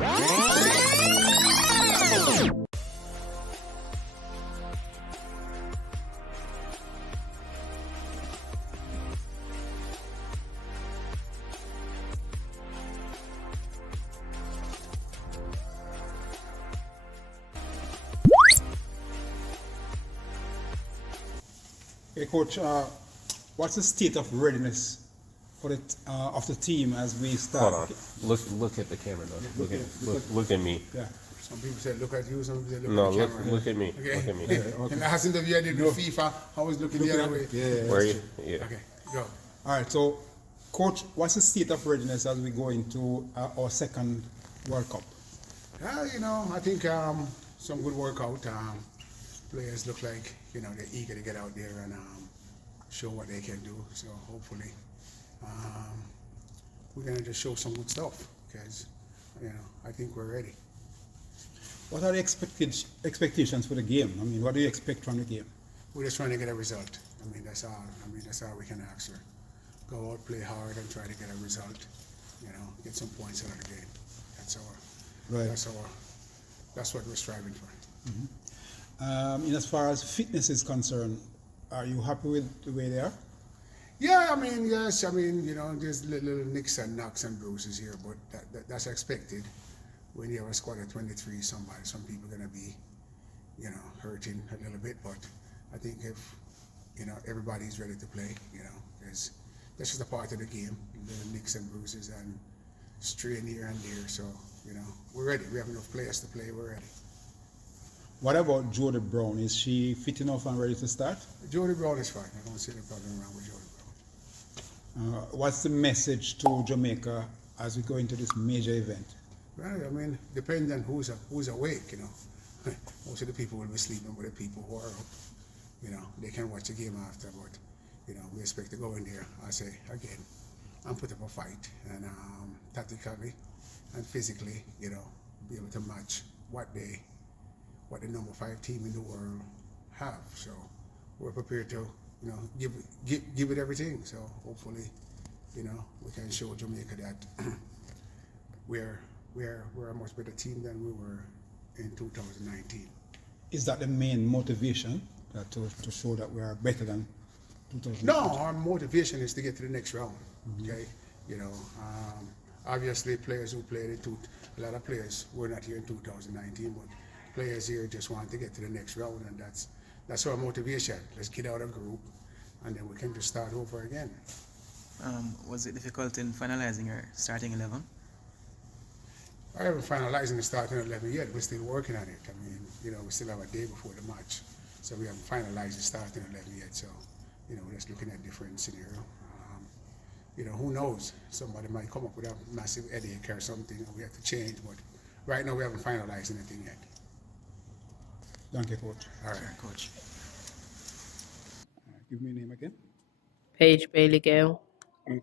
Hey, Coach, what's the state of readiness for of the team as we start? Hold on. Look at the camera, though. Look at me. Yeah. Some people say look at you, some people say look No, at the camera. look at me. Okay. Look at me. Okay. In the last interview I did with FIFA, I was looking the other way. Yeah. Where are you? Yeah. Okay, go. All right. So, Coach, what's the state of readiness as we go into our second World Cup? I think some good workout. Players look like they're eager to get out there and show what they can do. So hopefully, we're gonna just show some good stuff because I think we're ready. What are the expectations for the game? I mean, what do you expect from the game? We're just trying to get a result. That's all. That's all we can ask for. Go out, play hard, and try to get a result. Get some points out of the game. That's what we're striving for. Mm-hmm. And as far as fitness is concerned, are you happy with the way they are? Yeah, yes. There's little nicks and knocks and bruises here, but that's expected. When you have a squad of 23, some people are gonna be, hurting a little bit. But I think if everybody's ready to play, that's just a part of the game. Little nicks and bruises and strain here and there. So we're ready. We have enough players to play. We're ready. What about Jody Brown? Is she fit enough and ready to start? Jody Brown is fine. I don't see any problem around with Jody Brown. What's the message to Jamaica as we go into this major event? Well, depends on who's awake. Most of the people will be sleeping, but the people who are up, they can watch the game after. But we expect to go in there. I say again, and put up a fight, and tactically and physically, be able to match what the number 5 team in the world have. So we're prepared to, give it everything. So hopefully, we can show Jamaica that we're a much better team than we were in 2019. Is that the main motivation to show that we are better than 2019? No, our motivation is to get to the next round. Mm-hmm. Okay, obviously players who played a lot of players were not here in 2019, but players here just want to get to the next round, and that's our motivation. Let's get out of group, and then we can just start over again. Was it difficult in finalizing your starting 11? I haven't finalized the starting 11 yet. We're still working on it. We still have a day before the match, so we haven't finalized the starting 11 yet. So, we're just looking at different scenario. Who knows? Somebody might come up with a massive headache or something, and we have to change. But right now, we haven't finalized anything yet. Thank you, Coach. All right, Sure, Coach. Give me a name again. Paige Bailey Gale.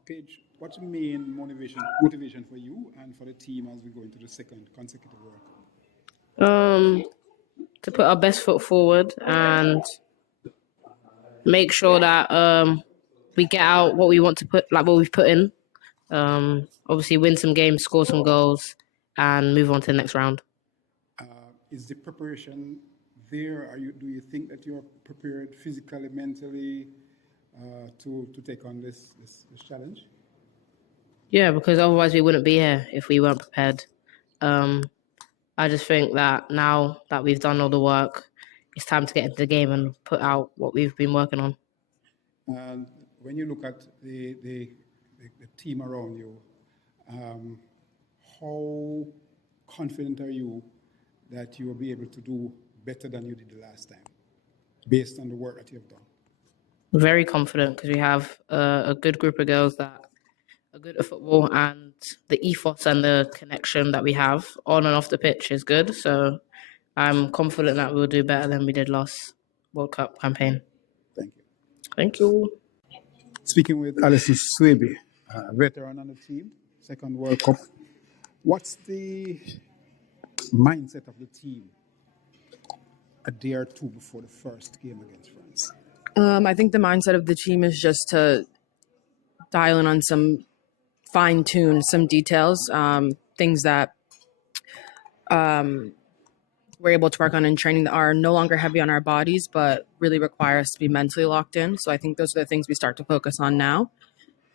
Paige, what's the main motivation for you and for the team as we go into the second consecutive World Cup? To put our best foot forward and make sure that we get out what we want to put, like what we've put in. Obviously, win some games, score some goals, and move on to the next round. Is the preparation there? Do you think that you're prepared physically, mentally, to take on this challenge? Yeah, because otherwise we wouldn't be here if we weren't prepared. I just think that now that we've done all the work, it's time to get into the game and put out what we've been working on. And when you look at the team around you, how confident are you that you will be able to do better than you did the last time, based on the work that you have done? Very confident because we have a good group of girls that are good at football, and the ethos and the connection that we have on and off the pitch is good. So I'm confident that we'll do better than we did last World Cup campaign. Thank you. Thank you. Speaking with Alison Swaby, veteran on the team, second World Cup. What's the mindset of the team a day or two before the first game against France? I think the mindset of the team is just to dial in on some fine-tune some details, things that we're able to work on in training that are no longer heavy on our bodies, but really require us to be mentally locked in. So I think those are the things we start to focus on now.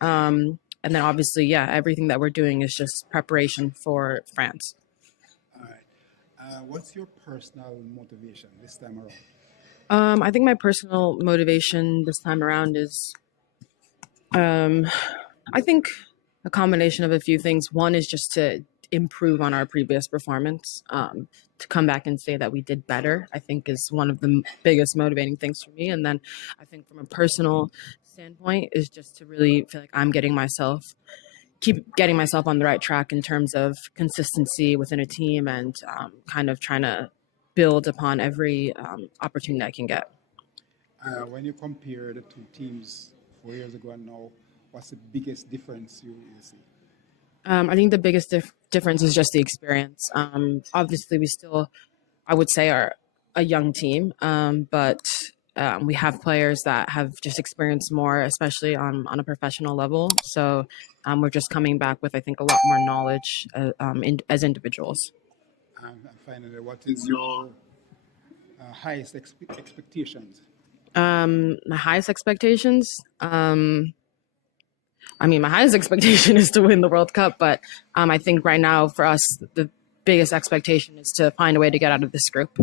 And then obviously, yeah, everything that we're doing is just preparation for France. All right. What's your personal motivation this time around? I think my personal motivation this time around is, I think, a combination of a few things. One is just to improve on our previous performance. To come back and say that we did better, I think, is one of the biggest motivating things for me. And then I think from a personal standpoint is just to really feel like keep getting myself on the right track in terms of consistency within a team and kind of trying to build upon every opportunity I can get. When you compare the two teams 4 years ago and now, what's the biggest difference you see? I think the biggest difference is just the experience. Obviously, we still, I would say, are a young team, but we have players that have just experienced more, especially on a professional level. So we're just coming back with, I think, a lot more knowledge as individuals. And finally, what is your highest expectations? My highest expectations. My highest expectation is to win the World Cup, but I think right now for us, the biggest expectation is to find a way to get out of this group.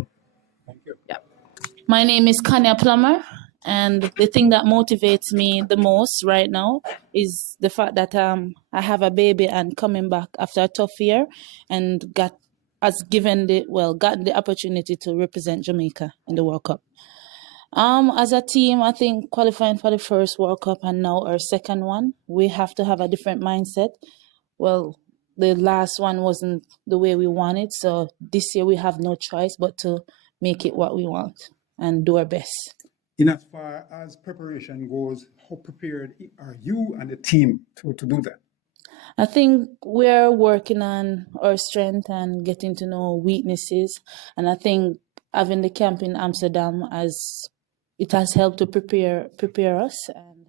Thank you. Yeah. My name is Kanya Plummer, and the thing that motivates me the most right now is the fact that I have a baby and coming back after a tough year and gotten the opportunity to represent Jamaica in the World Cup. As a team, I think qualifying for the first World Cup and now our second one, we have to have a different mindset. Well, the last one wasn't the way we wanted, so this year we have no choice but to make it what we want and do our best. In as far as preparation goes, how prepared are you and the team to do that? I think we're working on our strength and getting to know weaknesses, and I think having the camp in Amsterdam it has helped to prepare us, and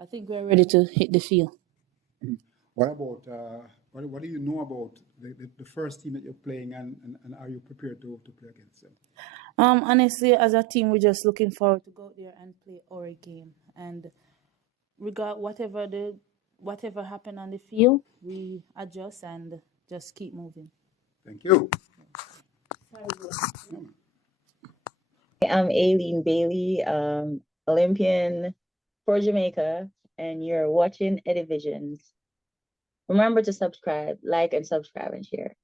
I think we're ready to hit the field. What about what do you know about the first team that you're playing, and are you prepared to play against them? Honestly, as a team, we're just looking forward to go there and play our game, and whatever happened on the field, we adjust and just keep moving. Thank you. I'm Aileen Bailey, Olympian for Jamaica, and you're watching Edivisions. Remember to subscribe, like, and subscribe and share.